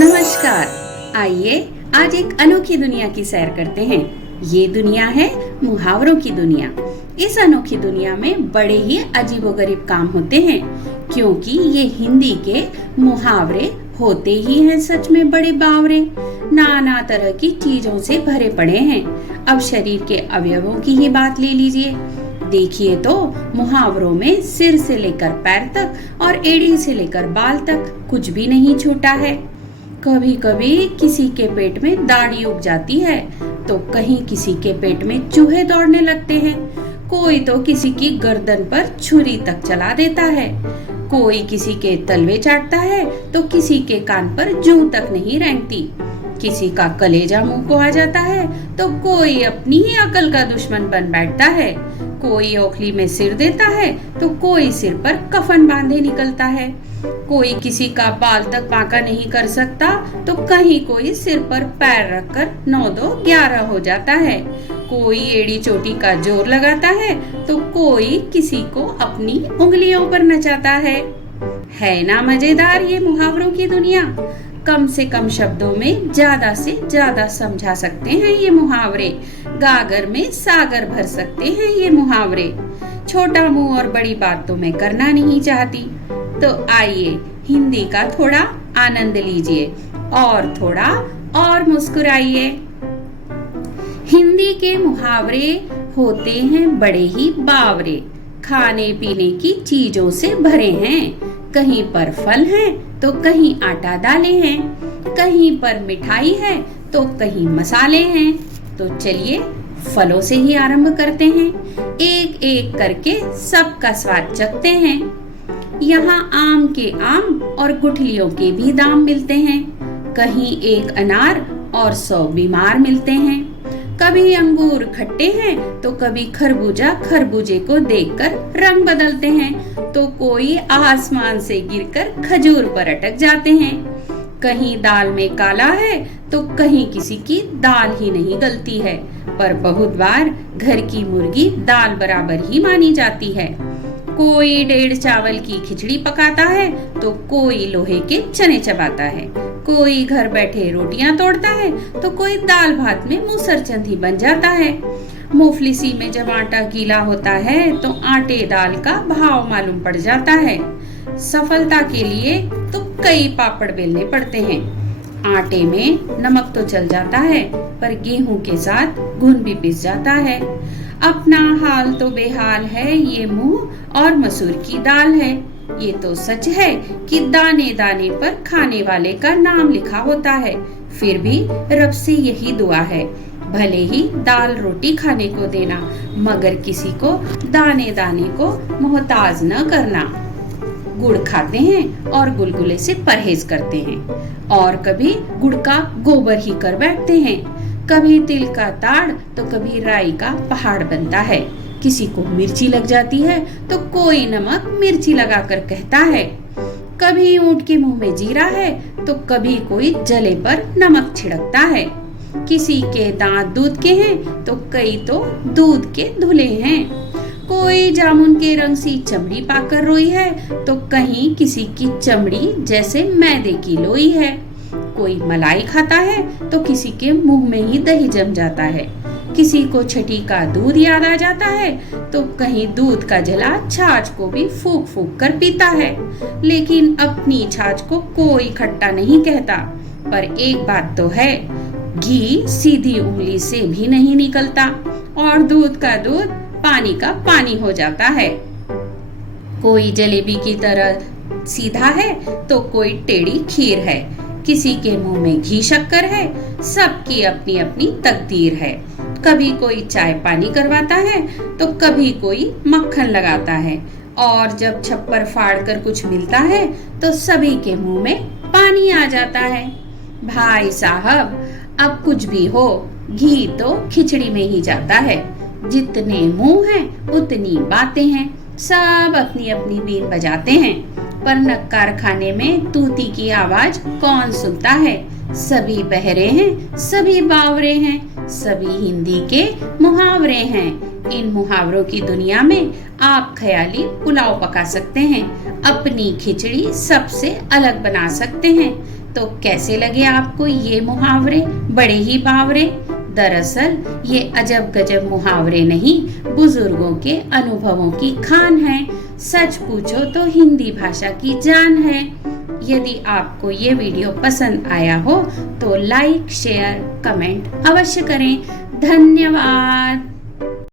नमस्कार। आइए आज एक अनोखी दुनिया की सैर करते हैं। ये दुनिया है मुहावरों की दुनिया। इस अनोखी दुनिया में बड़े ही अजीबोगरीब काम होते हैं, क्योंकि ये हिंदी के मुहावरे होते ही हैं सच में बड़े बावरे। नाना तरह की चीजों से भरे पड़े हैं। अब शरीर के अवयवों की ही बात ले लीजिए। देखिए तो मुहावरों में सिर से लेकर पैर तक और एड़ी से लेकर बाल तक कुछ भी नहीं छूटा है। कभी कभी किसी के पेट में दाढ़ी उग जाती है, तो कहीं किसी के पेट में चूहे दौड़ने लगते हैं। कोई तो किसी की गर्दन पर छुरी तक चला देता है। कोई किसी के तलवे चाटता है, तो किसी के कान पर जूं तक नहीं रेंगती। किसी का कलेजा मुंह को आ जाता है, तो कोई अपनी ही अकल का दुश्मन बन बैठता है। कोई ओखली में सिर देता है, तो कोई सिर पर कफन बांधे निकलता है। कोई किसी का बाल तक बांका नहीं कर सकता, तो कहीं कोई सिर पर पैर रखकर 9 2 11 हो जाता है। कोई एड़ी चोटी का जोर लगाता है, तो कोई किसी को अपनी उंगलियों पर नचाता है। है ना मजेदार ये मुहावरों की दुनिया। कम से कम शब्दों में ज्यादा से ज्यादा समझा सकते हैं ये मुहावरे। गागर में सागर भर सकते हैं ये मुहावरे। छोटा मुंह और बड़ी बात तो मैं करना नहीं चाहती, तो आइए हिंदी का थोड़ा आनंद लीजिए और थोड़ा और मुस्कुराइए। हिंदी के मुहावरे होते हैं बड़े ही बावरे। खाने पीने की चीजों से भरे हैं। कहीं पर फल हैं, तो कहीं आटा दालें हैं। कहीं पर मिठाई है, तो कहीं मसाले हैं। तो चलिए फलों से ही आरंभ करते हैं। एक एक करके सबका स्वाद चखते हैं। यहाँ आम के आम और गुठलियों के भी दाम मिलते हैं। कहीं एक अनार और 100 बीमार मिलते हैं। कभी अंगूर खट्टे हैं, तो कभी खरबूजा खरबूजे को देखकर रंग बदलते हैं। तो कोई आसमान से गिरकर खजूर पर अटक जाते हैं। कहीं दाल में काला है, तो कहीं किसी की दाल ही नहीं गलती है। पर बहुत बार घर की मुर्गी दाल बराबर ही मानी जाती है। कोई 1.5 चावल की खिचड़ी पकाता है, तो कोई लोहे के चने चबाता है। कोई घर बैठे रोटियां तोड़ता है, तो कोई दाल भात में मूसरचंद बन जाता है। मूंगफली में जब आटा गीला होता है, तो आटे दाल का भाव मालूम पड़ जाता है। सफलता के लिए तो कई पापड़ बेलने पड़ते हैं। आटे में नमक तो चल जाता है, पर गेहूं के साथ घुन भी पिस जाता है। अपना हाल तो बेहाल है, ये मुंह और मसूर की दाल है। ये तो सच है कि दाने दाने पर खाने वाले का नाम लिखा होता है। फिर भी रब से यही दुआ है, भले ही दाल रोटी खाने को देना, मगर किसी को दाने दाने को मोहताज न करना। गुड़ खाते हैं और गुलगुले से परहेज करते हैं, और कभी गुड़ का गोबर ही कर बैठते हैं। कभी तिल का ताड़, तो कभी राई का पहाड़ बनता है। किसी को मिर्ची लग जाती है, तो कोई नमक मिर्ची लगाकर कहता है। कभी ऊंट के मुंह में जीरा है, तो कभी कोई जले पर नमक छिड़कता है। किसी के दांत दूध के हैं, तो कई तो दूध के धुले हैं। कोई जामुन के रंग सी चमड़ी पाकर रोई है, तो कहीं किसी की चमड़ी जैसे मैदे की लोई है। कोई मलाई खाता है, तो किसी के मुंह में ही दही जम जाता है। किसी को छठी का दूध याद आ जाता है, तो कहीं दूध का जला छाछ को भी फूक फूक कर पीता है। लेकिन अपनी छाछ को कोई खट्टा नहीं कहता। पर एक बात तो है, घी सीधी उंगली से भी नहीं निकलता, और दूध का दूध पानी का पानी हो जाता है। कोई जलेबी की तरह सीधा है, तो कोई टेढ़ी खीर है। किसी के मुंह में घी शक्कर है, सबकी अपनी अपनी तकदीर है। कभी कोई चाय पानी करवाता है, तो कभी कोई मक्खन लगाता है। और जब छप्पर फाड़ कर कुछ मिलता है, तो सभी के मुंह में पानी आ जाता है। भाई साहब, अब कुछ भी हो, घी तो खिचड़ी में ही जाता है। जितने मुंह हैं, उतनी बातें हैं। सब अपनी अपनी बीन बजाते हैं, पर न कारखाने में तूती की आवाज कौन सुनता है। सभी बहरे हैं, सभी बावरे हैं, सभी हिंदी के मुहावरे हैं। इन मुहावरों की दुनिया में आप ख्याली पुलाव पका सकते हैं, अपनी खिचड़ी सबसे अलग बना सकते हैं। तो कैसे लगे आपको ये मुहावरे, बड़े ही बावरे? दरअसल ये अजब गजब मुहावरे नहीं, बुजुर्गों के अनुभवों की खान है। सच पूछो तो हिंदी भाषा की जान है। यदि आपको ये वीडियो पसंद आया हो तो लाइक, शेयर, कमेंट अवश्य करें। धन्यवाद।